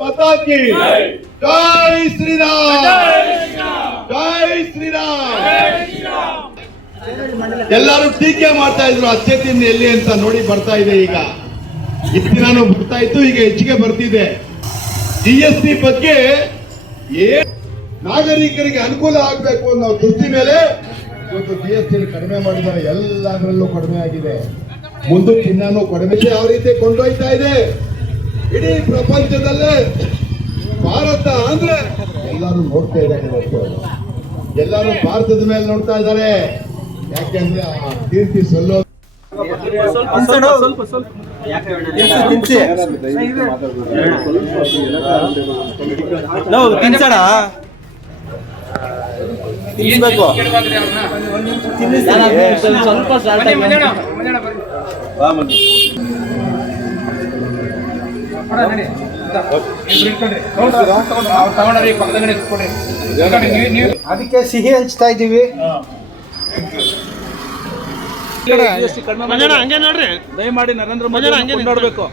ಪತಾಕಿ. ಜೈ. ಶ್ರೀರಾಮ್. ಜೈ ಶ್ರೀರಾಮ್. ಎಲ್ಲರೂ ಟೀಕೆ ಮಾಡ್ತಾ ಇದ್ರು ಅಚ್ಚೆತ್ತಿನ ಎಲ್ಲಿ ಅಂತ ನೋಡಿ ಬರ್ತಾ ಇದೆ ಈಗ. ಇಷ್ಟು ನಾನು ಬರ್ತಾ ಇತ್ತು ಈಗ ಹೆಚ್ಚಿಗೆ ಬರ್ತಿದೆ. ಜಿ ಎಸ್ ಟಿ ಬಗ್ಗೆ ನಾಗರಿಕರಿಗೆ ಅನುಕೂಲ ಆಗ್ಬೇಕು ಅನ್ನೋ ದೃಷ್ಟಿ ಮೇಲೆ ಇವತ್ತು ಜಿ ಎಸ್ ಟಿ ಕಡಿಮೆ ಮಾಡಿದ್ದಾರೆ ಎಲ್ಲದರಲ್ಲೂ ಕಡಿಮೆ ಆಗಿದೆ. ಮುಂದಕ್ಕೆ ಇನ್ನೂ ಕಡಿಮೆ ಯಾವ ರೀತಿ ಕೊಂಡೊಯ್ತಾ ಇದೆ. ಇಡೀ ಪ್ರಪಂಚದಲ್ಲೇ ಭಾರತ ಅಂದ್ರೆ ಎಲ್ಲರೂ ನೋಡ್ತಾ ಇದ್ದಾರೆ ಇವತ್ತು ಎಲ್ಲರೂ ಭಾರತದ ಮೇಲೆ ನೋಡ್ತಾ ಇದ್ದಾರೆ ಯಾಕೆಂದ್ರೆ ಆ ಕೀರ್ತಿ ಸಲ್ಲೋ ತಿನ್ಸಣ ಸ್ವಲ್ಪ ಸ್ವಲ್ಪ ಅದಕ್ಕೆ ಸಿಹಿ ಹಂಚ್ತಾ ಇದ್ದೀವಿ. ದಯಮಾಡಿ ನರೇಂದ್ರ ಮೋದಿ ನೋಡ್ಬೇಕು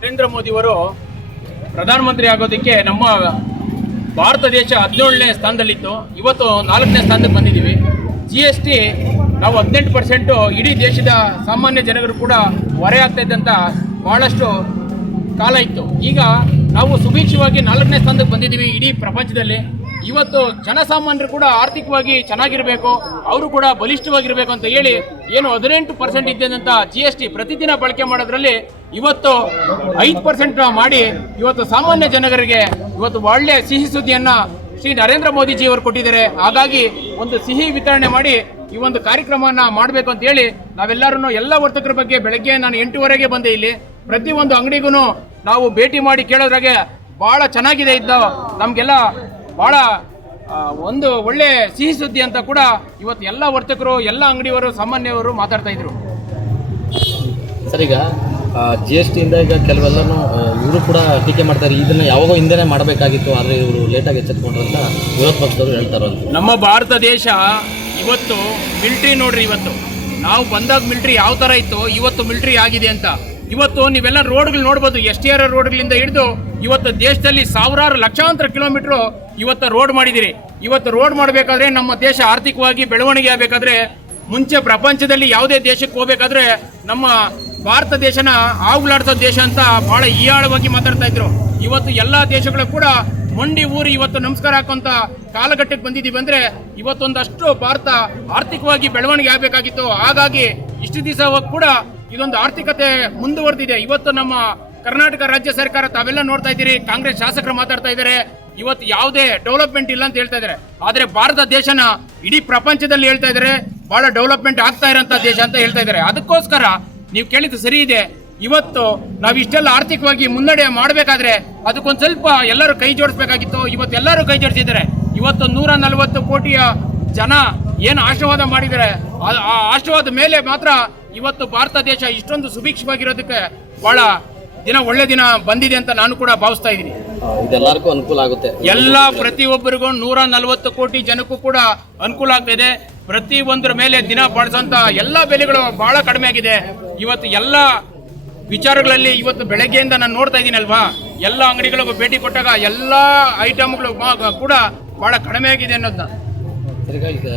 ನರೇಂದ್ರ ಮೋದಿಯವರು ಪ್ರಧಾನಮಂತ್ರಿ ಆಗೋದಕ್ಕೆ ನಮ್ಮ ಭಾರತ ದೇಶ ಹದಿನೇಳನೇ ಸ್ಥಾನದಲ್ಲಿತ್ತು. ಇವತ್ತು ನಾಲ್ಕನೇ ಸ್ಥಾನಕ್ಕೆ ಬಂದಿದ್ದೀವಿ. ಜಿ ಎಸ್ ಟಿ ನಾವು ಹದಿನೆಂಟು ಪರ್ಸೆಂಟು ಇಡೀ ದೇಶದ ಸಾಮಾನ್ಯ ಜನರು ಕೂಡ ಹೊರೆ ಆಗ್ತಾ ಇದ್ದಂಥ ಭಾಳಷ್ಟು ಕಾಲ ಇತ್ತು ಈಗ ನಾವು ಸುಭೀಕ್ಷವಾಗಿ ನಾಲ್ಕನೇ ಸ್ಥಾನಕ್ಕೆ ಬಂದಿದ್ದೀವಿ. ಇಡೀ ಪ್ರಪಂಚದಲ್ಲಿ ಇವತ್ತು ಜನಸಾಮಾನ್ಯರು ಕೂಡ ಆರ್ಥಿಕವಾಗಿ ಚೆನ್ನಾಗಿರಬೇಕು, ಅವರು ಕೂಡ ಬಲಿಷ್ಠವಾಗಿರಬೇಕು ಅಂತ ಹೇಳಿ ಏನು ಹದಿನೆಂಟು ಪರ್ಸೆಂಟ್ ಇದ್ದಂಥ ಜಿ ಎಸ್ ಟಿ ಪ್ರತಿದಿನ ಬಳಕೆ ಮಾಡೋದ್ರಲ್ಲಿ ಇವತ್ತು ಐದು ಪರ್ಸೆಂಟ್ ಮಾಡಿ ಇವತ್ತು ಸಾಮಾನ್ಯ ಜನಗರಿಗೆ ಇವತ್ತು ಒಳ್ಳೆ ಸಿಹಿ ಸುದ್ದಿಯನ್ನ ಶ್ರೀ ನರೇಂದ್ರ ಮೋದಿಜಿ ಅವರು ಕೊಟ್ಟಿದ್ದಾರೆ. ಹಾಗಾಗಿ ಒಂದು ಸಿಹಿ ವಿತರಣೆ ಮಾಡಿ ಈ ಒಂದು ಕಾರ್ಯಕ್ರಮವನ್ನ ಮಾಡಬೇಕು ಅಂತ ಹೇಳಿ ನಾವೆಲ್ಲರೂ ಎಲ್ಲ ವರ್ತಕರ ಬಗ್ಗೆ ಬೆಳಗ್ಗೆ ನಾನು ಎಂಟೂವರೆಗೆ ಬಂದೆ ಇಲ್ಲಿ. ಪ್ರತಿಯೊಂದು ಅಂಗಡಿಗೂ ನಾವು ಭೇಟಿ ಮಾಡಿ ಕೇಳೋದ್ರಾಗೆ ಬಹಳ ಚೆನ್ನಾಗಿದೆ ಇದ್ದ ನಮಗೆಲ್ಲ ಬಹಳ ಒಂದು ಒಳ್ಳೆ ಸಿಹಿ ಸುದ್ದಿ ಅಂತ ಕೂಡ ಇವತ್ತು ಎಲ್ಲ ವರ್ತಕರು ಎಲ್ಲ ಅಂಗಡಿಯವರು ಸಾಮಾನ್ಯವರು ಮಾತಾಡ್ತಾ ಇದ್ರು. ಸರ್ ಈಗ ಜಿ ಎಸ್ ಟಿಯಿಂದ ಈಗ ಕೆಲವೆಲ್ಲನೂ ಇವರು ಕೂಡ ಟೀಕೆ ಮಾಡ್ತಾರೆ. ಇದನ್ನು ಯಾವಾಗೋ ಹಿಂದೆನೇ ಮಾಡಬೇಕಾಗಿತ್ತು ಆದರೆ ಇವರು ಲೇಟಾಗಿ ಎಚ್ಚೆತ್ಕೊಂಡ್ರು ಅಂತ ವಿರೋಧ ಪಕ್ಷದವರು ಹೇಳ್ತಾರಂತೆ ನಮ್ಮ ಭಾರತ ದೇಶ ಇವತ್ತು ಮಿಲ್ಟ್ರಿ ನೋಡ್ರಿ ಇವತ್ತು. ನಾವು ಬಂದಾಗ ಮಿಲ್ಟ್ರಿ ಯಾವ ಥರ ಇತ್ತು ಇವತ್ತು ಮಿಲ್ಟ್ರಿ ಆಗಿದೆ ಅಂತ. ಇವತ್ತು ನೀವೆಲ್ಲ ರೋಡ್ಗಳು ನೋಡ್ಬೋದು, ಎಸ್ ಟಿ ಆರ್ ರೋಡ್ಗಳಿಂದ ಹಿಡಿದು ಇವತ್ತು ದೇಶದಲ್ಲಿ ಸಾವಿರಾರು ಲಕ್ಷಾಂತರ ಕಿಲೋಮೀಟ್ರು ಇವತ್ತು ರೋಡ್ ಮಾಡಿದಿರಿ ಇವತ್ತು ರೋಡ್ ಮಾಡಬೇಕಾದ್ರೆ ನಮ್ಮ ದೇಶ ಆರ್ಥಿಕವಾಗಿ ಬೆಳವಣಿಗೆ ಆಗಬೇಕಾದ್ರೆ, ಮುಂಚೆ ಪ್ರಪಂಚದಲ್ಲಿ ಯಾವುದೇ ದೇಶಕ್ಕೆ ಹೋಗ್ಬೇಕಾದ್ರೆ ನಮ್ಮ ಭಾರತ ದೇಶನ ಆಗ್ಲಾಡ್ದ ದೇಶ ಅಂತ ಬಹಳ ಹೀಯಾಳವಾಗಿ ಮಾತಾಡ್ತಾ ಇದ್ರು. ಇವತ್ತು ಎಲ್ಲ ದೇಶಗಳು ಕೂಡ ಮಂಡಿ ಊರಿ ಇವತ್ತು ನಮಸ್ಕಾರ ಹಾಕುವಂತ ಕಾಲಘಟ್ಟಕ್ಕೆ ಬಂದಿದ್ದೀವಿ ಅಂದ್ರೆ ಇವತ್ತೊಂದಷ್ಟು ಭಾರತ ಆರ್ಥಿಕವಾಗಿ ಬೆಳವಣಿಗೆ ಆಗಬೇಕಾಗಿತ್ತು. ಹಾಗಾಗಿ ಇಷ್ಟು ದಿವಸ ಕೂಡ ಇದೊಂದು ಆರ್ಥಿಕತೆ ಮುಂದುವರೆದಿದೆ. ಇವತ್ತು ನಮ್ಮ ಕರ್ನಾಟಕ ರಾಜ್ಯ ಸರ್ಕಾರ ತಾವೆಲ್ಲ ನೋಡ್ತಾ ಇದ್ದೀರಿ, ಕಾಂಗ್ರೆಸ್ ಶಾಸಕರು ಮಾತಾಡ್ತಾ ಇದ್ದಾರೆ. ಇವತ್ತು ಯಾವುದೇ ಡೆವಲಪ್ಮೆಂಟ್ ಇಲ್ಲ ಅಂತ ಹೇಳ್ತಾ ಇದ್ದಾರೆ. ಆದರೆ ಭಾರತ ದೇಶನ ಇಡೀ ಪ್ರಪಂಚದಲ್ಲಿ ಹೇಳ್ತಾ ಇದ್ದಾರೆ, ಬಹಳ ಡೆವಲಪ್ಮೆಂಟ್ ಆಗ್ತಾ ಇರೋಂಥ ದೇಶ ಅಂತ ಹೇಳ್ತಾ ಇದ್ದಾರೆ. ಅದಕ್ಕೋಸ್ಕರ ನೀವು ಕೇಳಿದ್ದು ಸರಿ ಇದೆ. ಇವತ್ತು ನಾವು ಇಷ್ಟೆಲ್ಲ ಆರ್ಥಿಕವಾಗಿ ಮುನ್ನಡೆ ಮಾಡಬೇಕಾದ್ರೆ ಅದಕ್ಕೊಂದು ಸ್ವಲ್ಪ ಎಲ್ಲರೂ ಕೈ ಜೋಡಿಸ್ಬೇಕಾಗಿತ್ತು. ಇವತ್ತು ಎಲ್ಲರೂ ಕೈ ಜೋಡಿಸಿದ್ದಾರೆ. ಇವತ್ತು ನೂರ ನಲವತ್ತು ಕೋಟಿಯ ಜನ ಏನು ಆಶೀರ್ವಾದ ಮಾಡಿದ್ದಾರೆ, ಆ- ಆ ಆಶೀರ್ವಾದ ಮೇಲೆ ಮಾತ್ರ ಇವತ್ತು ಭಾರತ ದೇಶ ಇಷ್ಟೊಂದು ಸುಭಿಕ್ಷವಾಗಿರೋದಕ್ಕೆ ಬಹಳ ದಿನ ಒಳ್ಳೆ ದಿನ ಬಂದಿದೆ ಅಂತ ನಾನು ಕೂಡ ಭಾವಿಸ್ತಾ ಇದ್ದೀನಿ. ಇದೆಲ್ಲರಿಗೂ ಅನುಕೂಲ ಆಗುತ್ತೆ. ಎಲ್ಲ ಪ್ರತಿಯೊಬ್ಬರಿಗೂ ನೂರ ನಲವತ್ತು ಕೋಟಿ ಜನಕ್ಕೂ ಕೂಡ ಅನುಕೂಲ ಆಗ್ತಾ ಇದೆ ಪ್ರತಿ ಒಂದರ ಮೇಲೆ ದಿನ ಬಳಸೋಂತ ಎಲ್ಲ ಬೆಲೆಗಳು ಬಹಳ ಕಡಿಮೆ ಆಗಿದೆ. ಇವತ್ತು ಎಲ್ಲ ವಿಚಾರಗಳಲ್ಲಿ ಇವತ್ತು ಬೆಳಗ್ಗೆಯಿಂದ ನಾನು ನೋಡ್ತಾ ಇದ್ದೀನಲ್ವಾ ಎಲ್ಲ ಅಂಗಡಿಗಳಿಗೂ ಭೇಟಿ ಕೊಟ್ಟಾಗ ಎಲ್ಲ ಐಟಮ್ಗಳು ಕೂಡ ಬಹಳ ಕಡಿಮೆ ಆಗಿದೆ ಅನ್ನೋದನ್ನ.